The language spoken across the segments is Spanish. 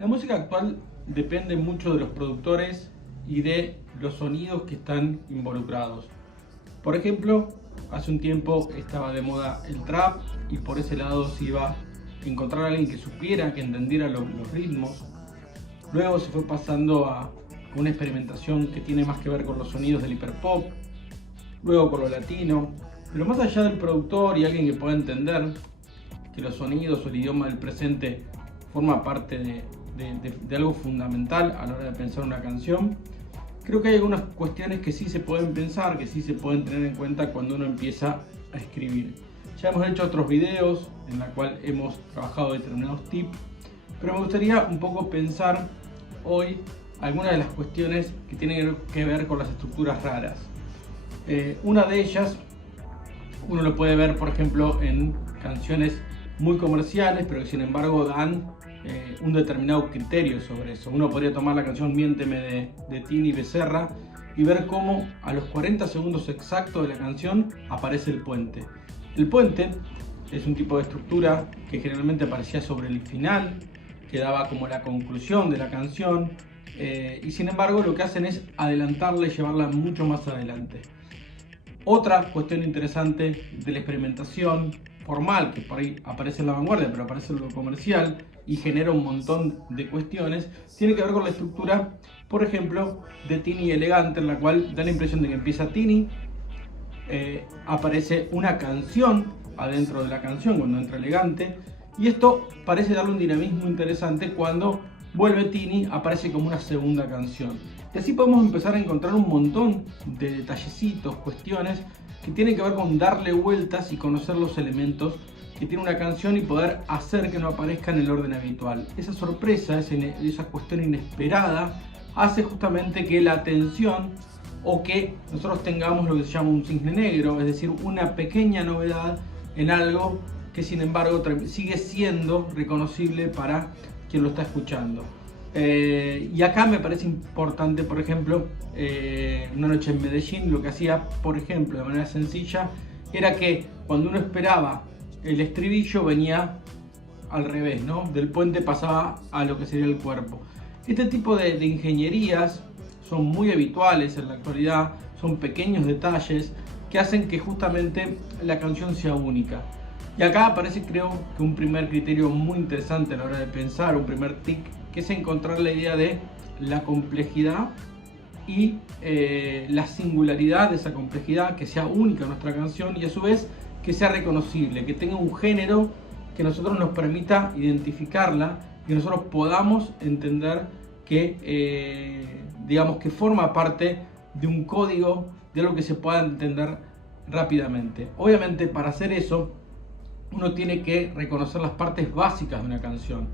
La música actual depende mucho de los productores y de los sonidos que están involucrados. Por ejemplo, hace un tiempo estaba de moda el trap y por ese lado se iba a encontrar a alguien que supiera, que entendiera los ritmos. Luego se fue pasando a una experimentación que tiene más que ver con los sonidos del hiperpop, luego con lo latino. Pero más allá del productor y alguien que pueda entender que los sonidos o el idioma del presente forma parte de algo fundamental a la hora de pensar una canción, creo que hay algunas cuestiones que sí se pueden pensar, que sí se pueden tener en cuenta cuando uno empieza a escribir. Ya hemos hecho otros videos en los cuales hemos trabajado determinados tips, pero me gustaría un poco pensar hoy algunas de las cuestiones que tienen que ver con las estructuras raras. Una de ellas, uno lo puede ver por ejemplo en canciones muy comerciales, pero que sin embargo dan un determinado criterio sobre eso. Uno podría tomar la canción Miénteme de Tini Becerra y ver cómo a los 40 segundos exactos de la canción aparece el puente. El puente es un tipo de estructura que generalmente aparecía sobre el final, que daba como la conclusión de la canción, y sin embargo lo que hacen es adelantarla y llevarla mucho más adelante. Otra cuestión interesante de la experimentación formal, que por ahí aparece en la vanguardia, pero aparece en lo comercial y genera un montón de cuestiones, tiene que ver con la estructura, por ejemplo, de Tini Elegante, en la cual da la impresión de que empieza Tini, aparece una canción adentro de la canción cuando entra Elegante, y esto parece darle un dinamismo interesante cuando vuelve Tini, aparece como una segunda canción. Y así podemos empezar a encontrar un montón de detallecitos, cuestiones que tienen que ver con darle vueltas y conocer los elementos que tiene una canción y poder hacer que no aparezca en el orden habitual. Esa sorpresa, esa cuestión inesperada, hace justamente que la atención o que nosotros tengamos lo que se llama un cisne negro, es decir, una pequeña novedad en algo que sin embargo sigue siendo reconocible para quien lo está escuchando. Y acá me parece importante, por ejemplo, Una noche en Medellín, lo que hacía, por ejemplo, de manera sencilla, era que cuando uno esperaba el estribillo venía al revés, ¿no? Del puente pasaba a lo que sería el cuerpo. Este tipo de ingenierías son muy habituales en la actualidad, son pequeños detalles que hacen que justamente la canción sea única. Y acá aparece, creo, que un primer criterio muy interesante a la hora de pensar, un primer tic, que es encontrar la idea de la complejidad y la singularidad de esa complejidad, que sea única en nuestra canción y a su vez que sea reconocible, que tenga un género que nosotros nos permita identificarla y que nosotros podamos entender que, digamos, que forma parte de un código, de algo que se pueda entender rápidamente. Obviamente, para hacer eso, uno tiene que reconocer las partes básicas de una canción.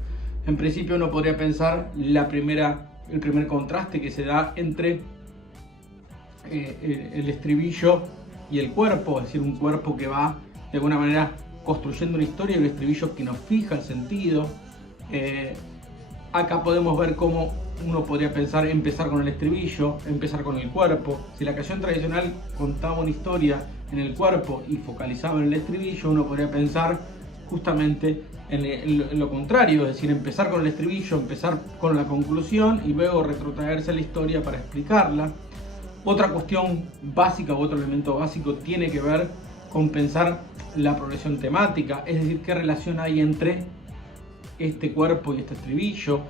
En principio uno podría pensar el primer contraste que se da entre el estribillo y el cuerpo, es decir, un cuerpo que va de alguna manera construyendo una historia y un estribillo que nos fija el sentido. Acá podemos ver cómo uno podría pensar empezar con el estribillo, empezar con el cuerpo. Si la canción tradicional contaba una historia en el cuerpo y focalizaba en el estribillo, uno podría pensar justamente en lo contrario, es decir, empezar con el estribillo, empezar con la conclusión y luego retrotraerse a la historia para explicarla. Otra cuestión básica u otro elemento básico tiene que ver con pensar la progresión temática, es decir, qué relación hay entre este cuerpo y este estribillo.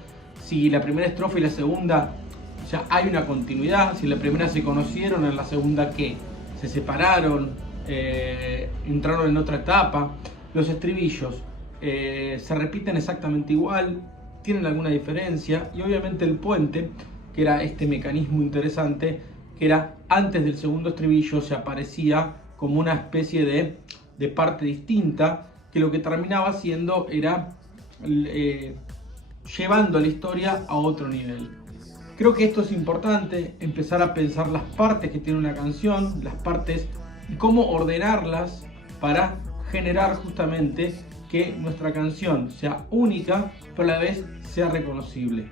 Si la primera estrofa y la segunda ya hay una continuidad, si la primera se conocieron, en la segunda ¿qué? Se separaron, entraron en otra etapa. Los estribillos se repiten exactamente igual, tienen alguna diferencia, y obviamente el puente, que era este mecanismo interesante, que era antes del segundo estribillo se aparecía como una especie de parte distinta, que lo que terminaba haciendo era llevando la historia a otro nivel. Creo que esto es importante, empezar a pensar las partes que tiene una canción, las partes y cómo ordenarlas para generar justamente que nuestra canción sea única, pero a la vez sea reconocible.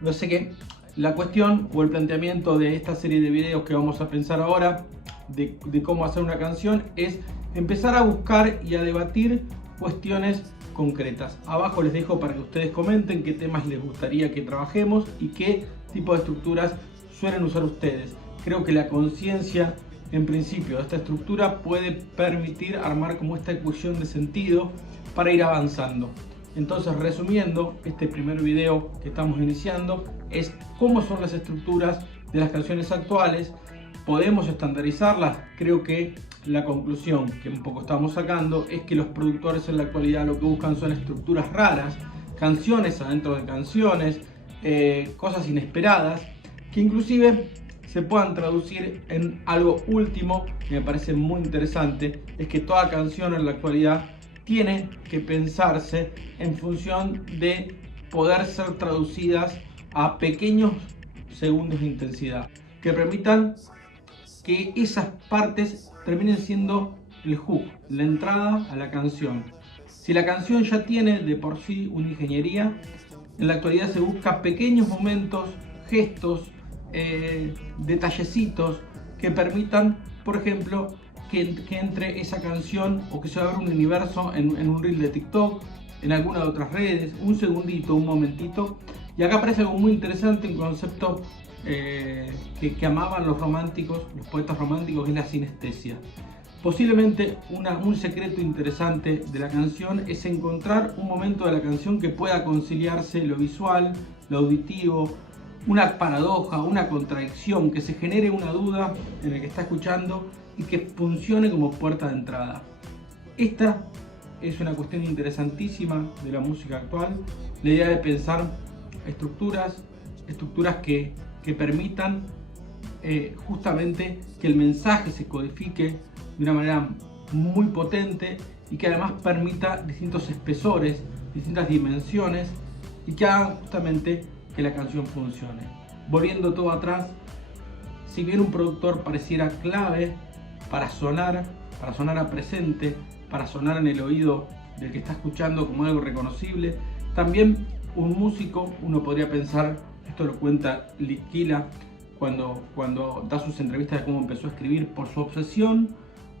No sé qué, la cuestión o el planteamiento de esta serie de videos que vamos a pensar ahora de cómo hacer una canción es empezar a buscar y a debatir cuestiones concretas. Abajo les dejo para que ustedes comenten qué temas les gustaría que trabajemos y qué tipo de estructuras suelen usar ustedes. Creo que la conciencia en principio de esta estructura puede permitir armar como esta ecuación de sentido para ir avanzando. Entonces, resumiendo, este primer video que estamos iniciando es cómo son las estructuras de las canciones actuales. ¿Podemos estandarizarlas? Creo que la conclusión que un poco estamos sacando es que los productores en la actualidad lo que buscan son estructuras raras, canciones adentro de canciones, cosas inesperadas, que inclusive se puedan traducir en algo último que me parece muy interesante, es que toda canción en la actualidad tiene que pensarse en función de poder ser traducidas a pequeños segundos de intensidad que permitan que esas partes terminen siendo el hook, la entrada a la canción. Si la canción ya tiene de por sí una ingeniería, en la actualidad se busca pequeños momentos, gestos, detallecitos que permitan, por ejemplo, que entre esa canción o que se abra un universo en un reel de TikTok, en alguna de otras redes, un segundito, un momentito. Y acá aparece algo muy interesante, un concepto que amaban los románticos, los poetas románticos, que es la sinestesia. Posiblemente un secreto interesante de la canción es encontrar un momento de la canción que pueda conciliarse lo visual, lo auditivo, una paradoja, una contradicción, que se genere una duda en el que está escuchando y que funcione como puerta de entrada. Esta es una cuestión interesantísima de la música actual, la idea de pensar estructuras que permitan justamente que el mensaje se codifique de una manera muy potente y que además permita distintos espesores, distintas dimensiones y que hagan justamente que la canción funcione. Volviendo todo atrás, si bien un productor pareciera clave para sonar a presente, para sonar en el oído del que está escuchando como algo reconocible, también un músico, uno podría pensar, esto lo cuenta Litquila cuando da sus entrevistas de cómo empezó a escribir, por su obsesión,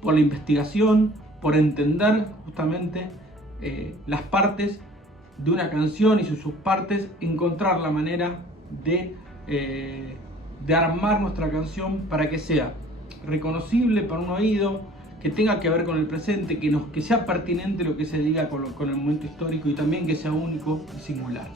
por la investigación, por entender justamente las partes de una canción y sus subpartes, encontrar la manera de armar nuestra canción para que sea reconocible para un oído, que tenga que ver con el presente, que sea pertinente lo que se diga con el momento histórico y también que sea único y singular.